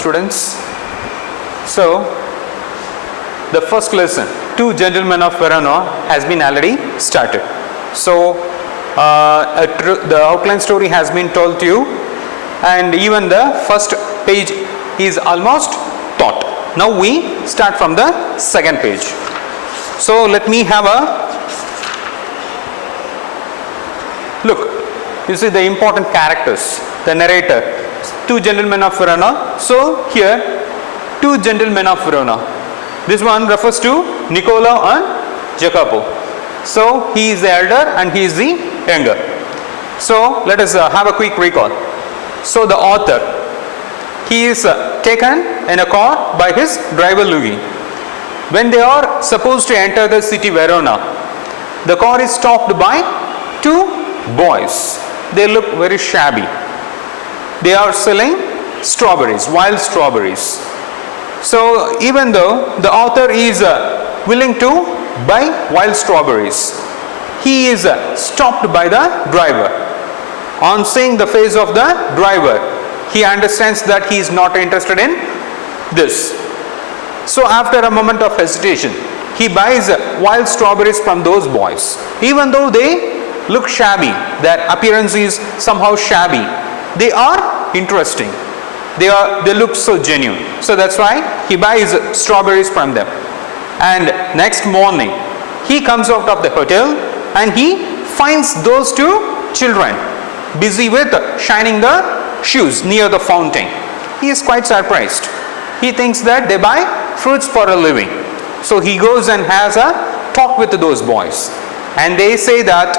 students. So, the first lesson, Two Gentlemen of Verona, has been already started. So, the outline story has been told to you, and even the first page is almost taught. Now we start from the second page. So, let me have a look. You see the important characters, the narrator, Two Gentlemen of Verona. So, here, Two Gentlemen of Verona. This one refers to Niccolo and Jacopo. So, he is the elder and he is the younger. So, let us have a quick recall. So, the author, he is taken in a car by his driver Luigi. When they are supposed to enter the city Verona, the car is stopped by two boys. They look very shabby. They are selling strawberries, wild strawberries. So, even though the author is willing to buy wild strawberries, he is stopped by the driver. On seeing the face of the driver, he understands that he is not interested in this. So, after a moment of hesitation, he buys wild strawberries from those boys. Even though they look shabby, their appearance is somehow shabby, they are interesting. They look so genuine. So that's why he buys strawberries from them. And next morning, he comes out of the hotel and he finds those two children busy with shining the shoes near the fountain. He is quite surprised. He thinks that they buy fruits for a living. So he goes and has a talk with those boys. And they say that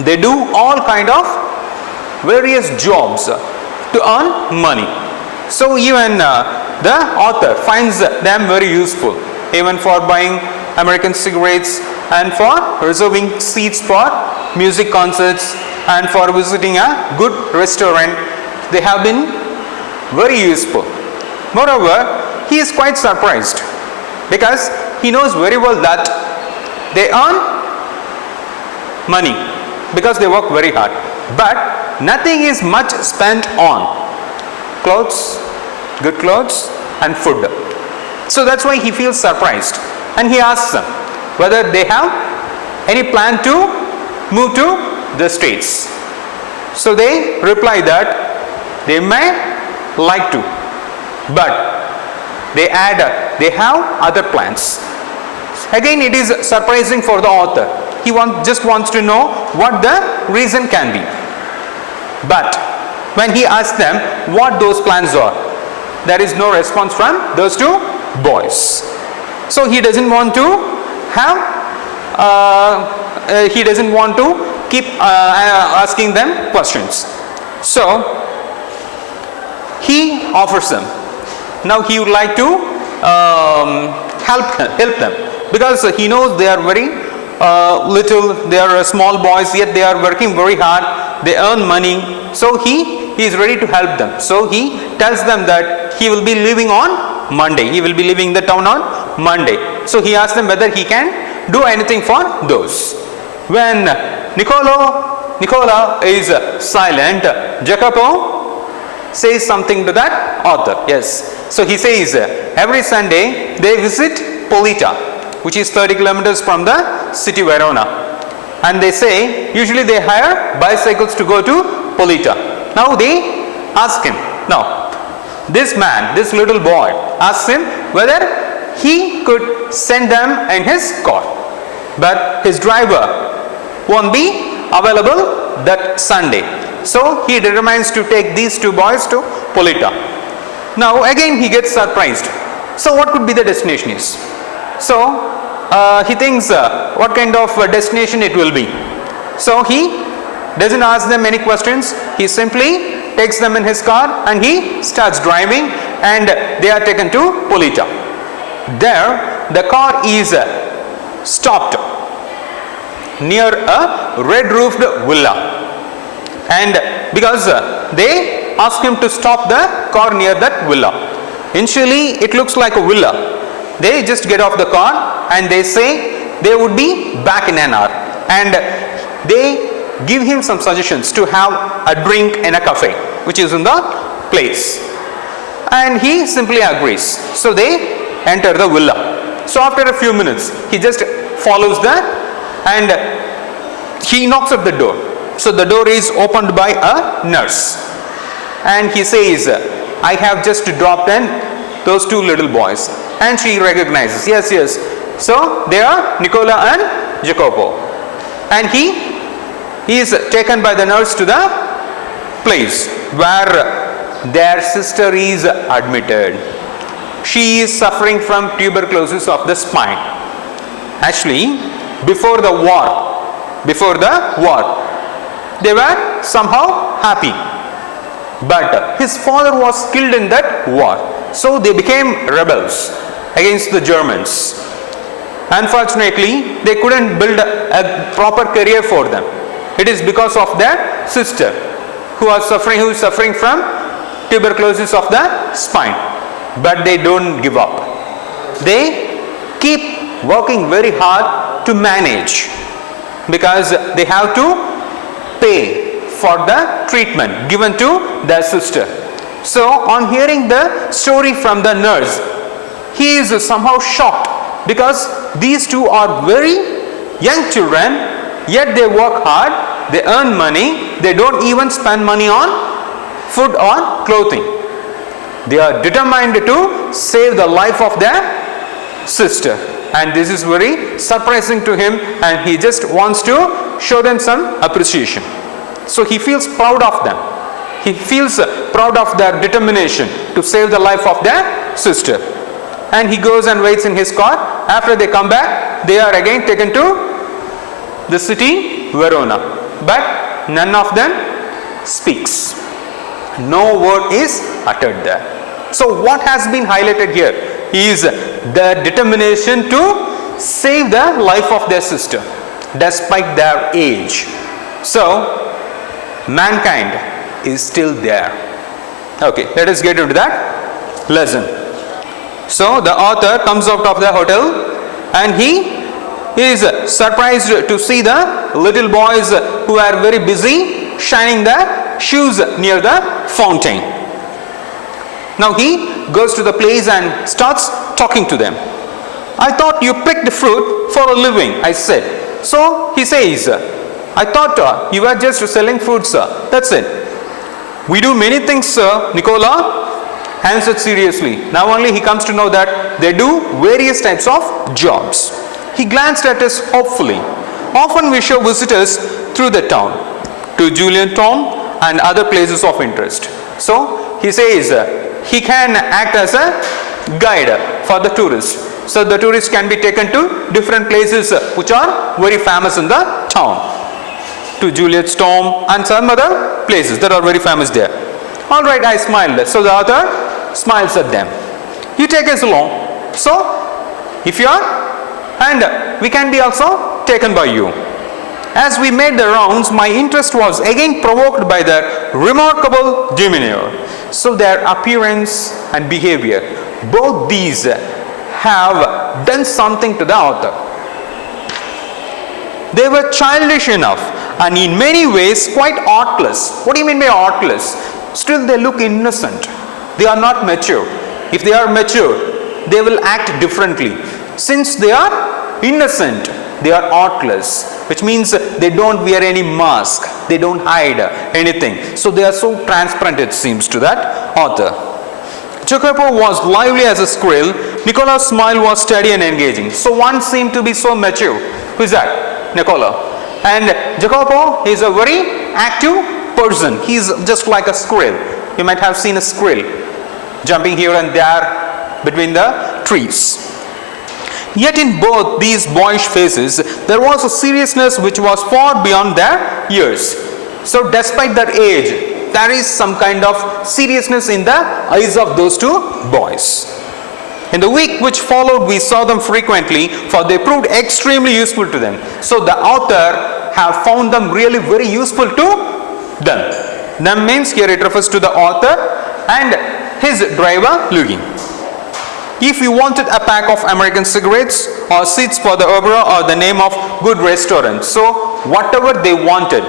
they do all kind of various jobs to earn money. So even the author finds them very useful, even for buying American cigarettes and for reserving seats for music concerts and for visiting a good restaurant. They have been very useful. Moreover, he is quite surprised because he knows very well that they earn money because they work very hard. But nothing is much spent on clothes, good clothes and food. So that's why he feels surprised and he asks them whether they have any plan to move to the States. So they reply that they may like to, but they add they have other plans. Again, it is surprising for the author. He just wants to know what the reason can be. But when he asks them what those plans are, there is no response from those two boys. So he doesn't want to have, he doesn't want to keep asking them questions. So he offers them. Now he would like to help them because he knows they are very little, they are small boys, yet they are working very hard, they earn money. So he is ready to help them. So he tells them that he will be leaving on Monday. He will be leaving the town on Monday. So he asks them whether he can do anything for those. When Nicola is silent, Jacopo says something to that author. Yes. So he says every Sunday they visit Polita, which is 30 kilometers from the city Verona. And they say usually they hire bicycles to go to Polita. Now they ask him. Now this man, this little boy, asks him whether he could send them in his car. But his driver won't be available that Sunday. So he determines to take these two boys to Polita. Now again he gets surprised. So what could be the destination is? So he thinks what kind of destination it will be. So he doesn't ask them any questions. He simply takes them in his car and he starts driving and they are taken to Polita. There the car is stopped near a red roofed villa. And because they ask him to stop the car near that villa. Initially it looks like a villa. They just get off the car and they say they would be back in an hour. And they give him some suggestions to have a drink in a cafe which is in the place. and he simply agrees. So they enter the villa. So after a few minutes, he just follows that and he knocks at the door. So the door is opened by a nurse and he says, I have just dropped in those two little boys, and she recognizes, yes, so they are Nicola and Jacopo, and he is taken by the nurse to the place where their sister is admitted. She is suffering from tuberculosis of the spine. Actually, before the war, they were somehow happy. But his father was killed in that war. So they became rebels against the Germans. Unfortunately, they couldn't build a proper career for them. It is because of their sister who is suffering from tuberculosis of the spine. But they don't give up. They keep working very hard to manage because they have to pay for the treatment given to their sister. So on hearing the story from the nurse, he is somehow shocked because these two are very young children, yet they work hard, they earn money, they don't even spend money on food or clothing. They are determined to save the life of their sister, and this is very surprising to him, and he just wants to show them some appreciation. So he feels proud of them. He feels proud of their determination to save the life of their sister. And he goes and waits in his car. After they come back, they are again taken to the city Verona. But none of them speaks. No word is uttered there. So what has been highlighted here is the determination to save the life of their sister despite their age. So mankind is still there. Okay, let us get into that lesson. So the author comes out of the hotel and he is surprised to see the little boys who are very busy shining their shoes near the fountain. Now he goes to the place and starts talking to them. I thought you picked fruit for a living, I said. So he says, I thought you were just selling fruit, sir. That's it. We do many things, sir, Nicola answered seriously. Now only he comes to know that they do various types of jobs. He glanced at us hopefully. Often we show visitors through the town to Julian Tom and other places of interest. So he says he can act as a guide for the tourists. So the tourists can be taken to different places which are very famous in the town. To Juliet's Tomb and some other places that are very famous there. Alright, I smiled. So the author smiles at them. You take us along. So, if you are, and we can be also taken by you. As we made the rounds, my interest was again provoked by their remarkable demeanor. So their appearance and behavior, both these have done something to the author. They were childish enough and in many ways quite artless. What do you mean by artless? Still they look innocent. They are not mature. If they are mature, they will act differently. Since they are innocent, they are artless, which means they don't wear any mask. They don't hide anything. So they are so transparent, it seems to that author. Jacopo was lively as a squirrel. Nicola's smile was steady and engaging. So one seemed to be so mature. Who is that? Nicola. And Jacopo is a very active person. He is just like a squirrel. You might have seen a squirrel jumping here and there between the trees. Yet in both these boyish faces, there was a seriousness which was far beyond their years. So despite their age, there is some kind of seriousness in the eyes of those two boys. In the week which followed, we saw them frequently, for they proved extremely useful to them. So the author have found them really very useful to them. Them means here it refers to the author and his driver Luigi. If you wanted a pack of American cigarettes or seats for the opera or the name of good restaurant, so whatever they wanted,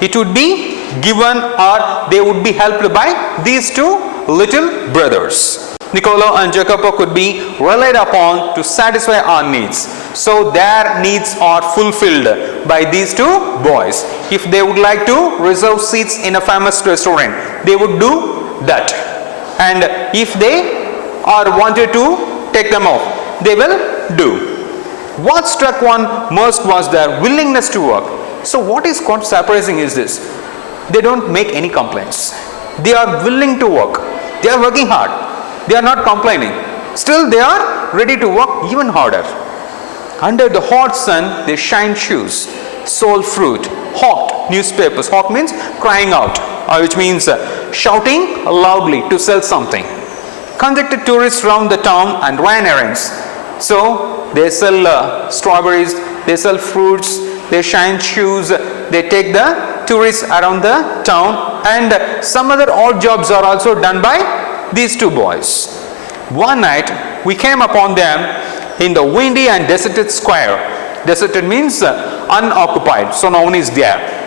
it would be given or they would be helped by these two little brothers. Niccolo and Jacopo could be relied upon to satisfy our needs. So their needs are fulfilled by these two boys. If they would like to reserve seats in a famous restaurant, they would do that. And if they are wanted to take them off, they will do. What struck one most was their willingness to work. So what is quite surprising is this: they don't make any complaints. They are willing to work. They are working hard. They are not complaining. Still they are ready to work even harder. Under the hot sun, they shine shoes, sold fruit, hawked newspapers. Hawk means crying out, which means shouting loudly to sell something. Conducted tourists around the town and ran errands. So they sell strawberries, they sell fruits, they shine shoes, they take the tourists around the town, and some other odd jobs are also done by these two boys. One night we came upon them in the windy and deserted square. Deserted means unoccupied, so no one is there.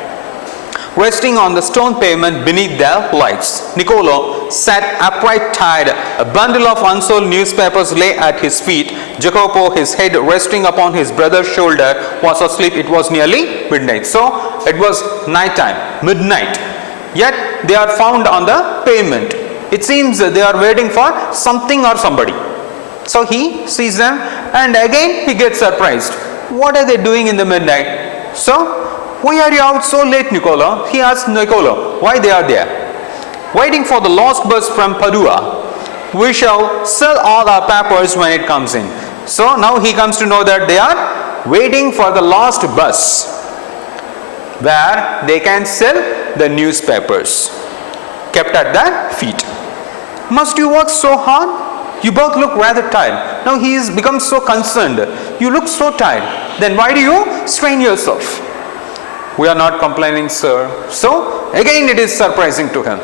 Resting on the stone pavement beneath their lights. Niccolo sat upright tired. A bundle of unsold newspapers lay at his feet. Jacopo, his head resting upon his brother's shoulder, was asleep. It was nearly midnight. So it was night time, midnight. Yet they are found on the pavement. It seems they are waiting for something or somebody. So he sees them and again he gets surprised. What are they doing in the midnight? So, why are you out so late, Niccolo? He asked Niccolo why they are there. Waiting for the last bus from Padua. We shall sell all our papers when it comes in. So now he comes to know that they are waiting for the last bus where they can sell the newspapers kept at their feet. Must you work so hard? You both look rather tired. Now he has become so concerned. You look so tired. Then why do you strain yourself? We are not complaining, sir. So again it is surprising to him.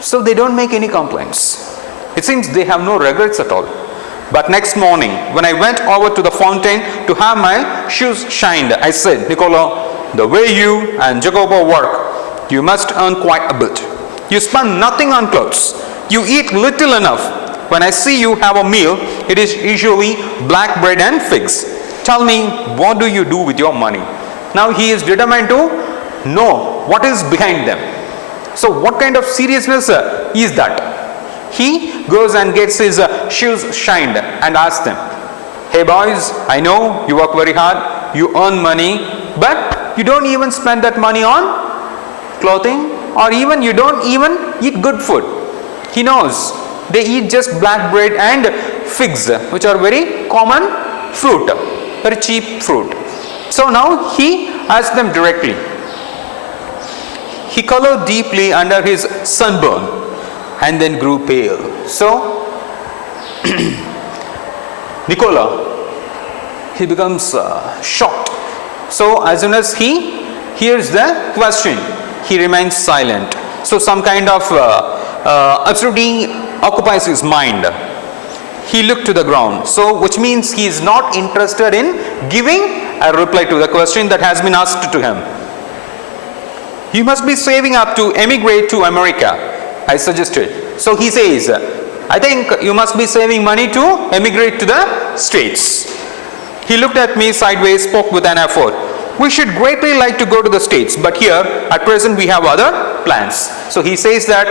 So they don't make any complaints. It seems they have no regrets at all. But next morning, when I went over to the fountain to have my shoes shined, I said, Niccolo, the way you and Jacopo work, you must earn quite a bit. You spend nothing on clothes. You eat little enough. When I see you have a meal, it is usually black bread and figs. Tell me, what do you do with your money? Now he is determined to know what is behind them. So what kind of seriousness is that? He goes and gets his shoes shined and asks them, hey boys, I know you work very hard, you earn money, but you don't even spend that money on clothing, or even you don't even eat good food. He knows they eat just black bread and figs, which are very common fruit, very cheap fruit. So now he asked them directly. He colored deeply under his sunburn and then grew pale. So Niccolo, he becomes shocked. So as soon as he hears the question, he remains silent. So some kind of absurdity occupies his mind. He looked to the ground. So which means he is not interested in giving a reply to the question that has been asked to him. You must be saving up to emigrate to America, I suggested. So he says, I think you must be saving money to emigrate to the States. He looked at me sideways, spoke with an effort. We should greatly like to go to the States, but here at present we have other plans. So he says that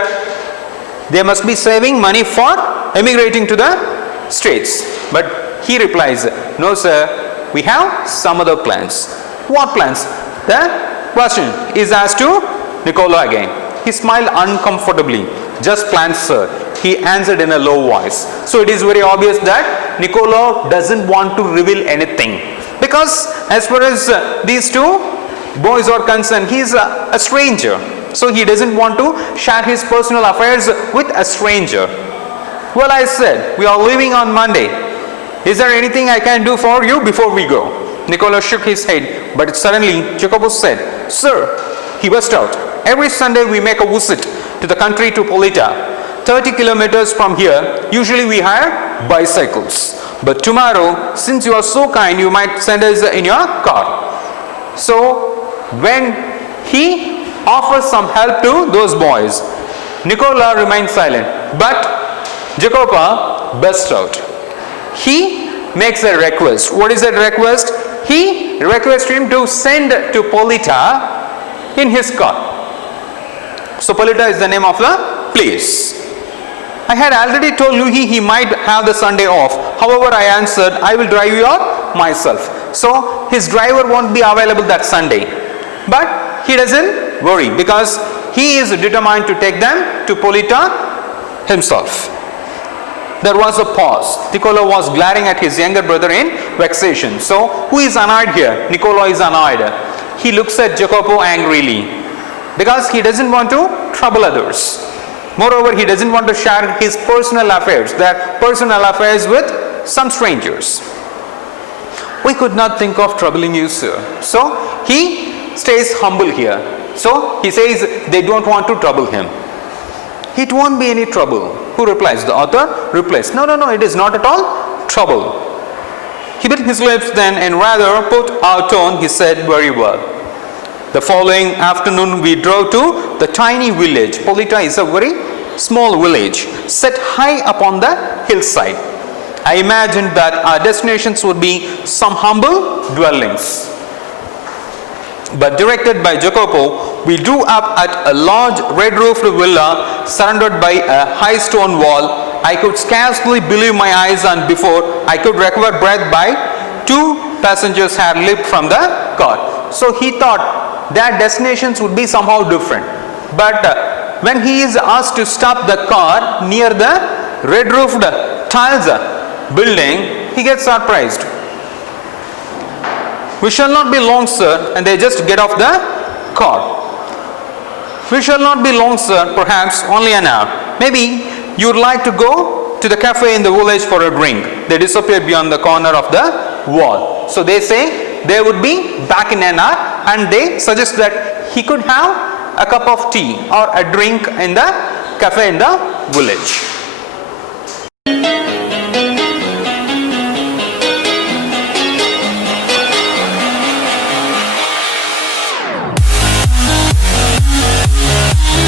they must be saving money for emigrating to the States. But he replies, no sir, we have some other plans. What plans? The question is asked to Niccolo again. He smiled uncomfortably. Just plans, sir, he answered in a low voice. So it is very obvious that Niccolo doesn't want to reveal anything, because as far as these two boys are concerned, he is a stranger. So he doesn't want to share his personal affairs with a stranger. Well, I said, we are leaving on Monday. Is there anything I can do for you before we go? Niccolo shook his head, but suddenly Jacopo said, sir, he burst out, every Sunday we make a visit to the country to Polita, 30 kilometers from here. Usually we hire bicycles. But tomorrow, since you are so kind, you might send us in your car. So when he offers some help to those boys, Niccolo remained silent. But Jacopo burst out. He makes a request. What is that request? He requests him to send to Polita in his car. So Polita is the name of the place. I had already told Louis he might have the Sunday off. However, I answered, I will drive you out myself. So his driver won't be available that Sunday. But he doesn't worry because he is determined to take them to Polita himself. There was a pause. Niccolo was glaring at his younger brother in vexation. So who is annoyed here? Niccolo is annoyed. He looks at Jacopo angrily because he doesn't want to trouble others. Moreover, he doesn't want to share his personal affairs, with some strangers. We could not think of troubling you, sir. So he stays humble here. So he says they don't want to trouble him. It won't be any trouble. Who replies? The author replies, no, it is not at all trouble. He bit his lips then, and rather put out tone, he said, very well. The following afternoon we drove to the tiny village. Polita is a very small village set high upon the hillside. I imagined that our destinations would be some humble dwellings. But directed by Jacopo, we drew up at a large red-roofed villa surrounded by a high stone wall. I could scarcely believe my eyes, and before I could recover breath by 2 passengers had leaped from the car. So he thought their destinations would be somehow different. But when he is asked to stop the car near the red-roofed tiles building, he gets surprised. We shall not be long, sir, and they just get off the car. We shall not be long, sir, perhaps only an hour. Maybe you would like to go to the cafe in the village for a drink. They disappear beyond the corner of the wall. So they say they would be back in an hour, and they suggest that he could have a cup of tea or a drink in the cafe in the village.